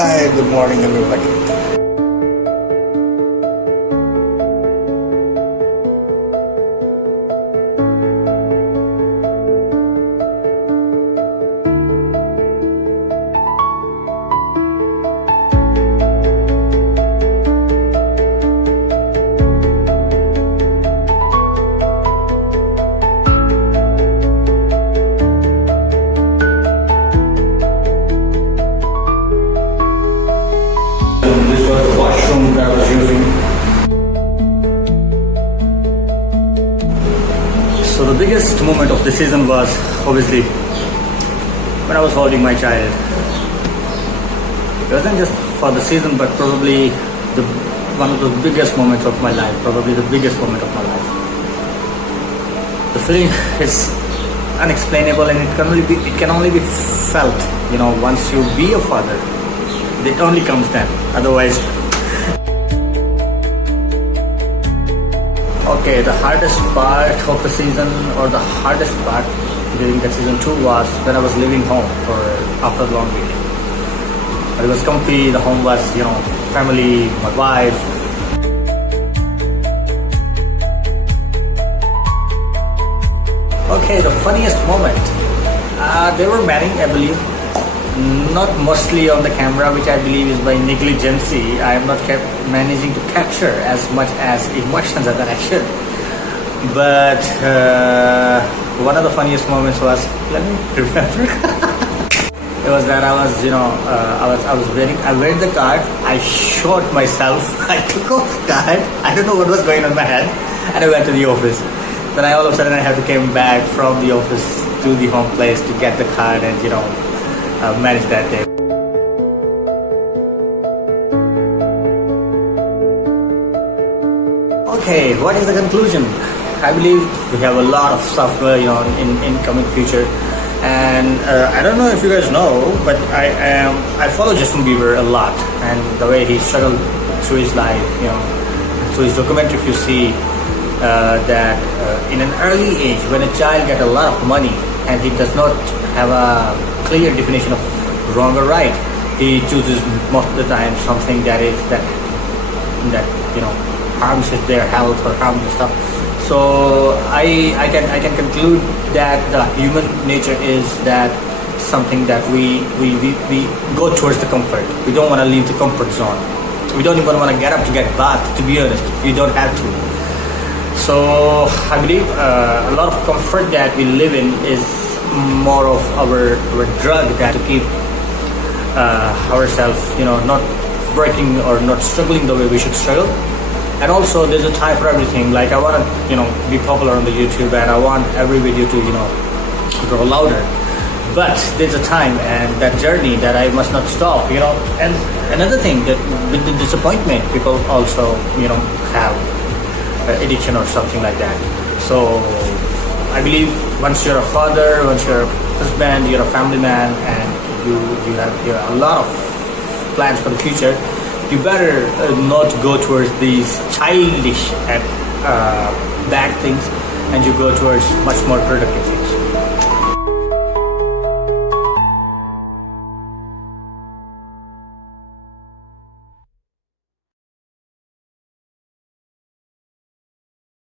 Hi, good morning, everybody. This was the washroom that I was using. So the biggest moment of the season was obviously when I was holding my child. It wasn't just for the season, but probably one of the biggest moments of my life, probably the biggest moment of my life. The feeling is unexplainable, and it can only be felt, once you be a father. It only comes then. Otherwise, okay, the hardest part of the season, or the hardest part during the season 2, was when I was leaving home after a long weekend. But it was comfy. The home was, family, my wife. Okay, the funniest moment. There were many, I believe. Not mostly on the camera, which I believe is by negligence. I am not managing to capture as much as emotions that I should. But one of the funniest moments was, let me remember. It was that I was wearing the card. I shot myself. I took off the card. I don't know what was going on in my head, and I went to the office. Then all of a sudden I had to came back from the office to the home place to get the card and manage that day. Okay, what is the conclusion? I believe we have a lot of stuff going on in coming future, and I don't know if you guys know, but I follow Justin Bieber a lot, and the way he struggled through his life, through his documentary. If you see that in an early age, when a child gets a lot of money and he does not have a clear definition of wrong or right, he chooses most of the time something that harms their health or harms their stuff. So I can conclude that the human nature is that something that we go towards the comfort. We don't want to leave the comfort zone. We don't even want to get up to get bath, to be honest, if we don't have to. So I believe a lot of comfort that we live in is more of our drug that to keep ourselves, not working or not struggling the way we should struggle. And also, there's a time for everything. Like, I want to, be popular on the YouTube, and I want every video to, grow louder. But there's a time and that journey that I must not stop, And another thing, that with the disappointment, people also, have addiction or something like that. So I believe once you're a father, once you're a husband, you're a family man, and you have a lot of plans for the future, you better not go towards these childish and bad things, and you go towards much more productive things.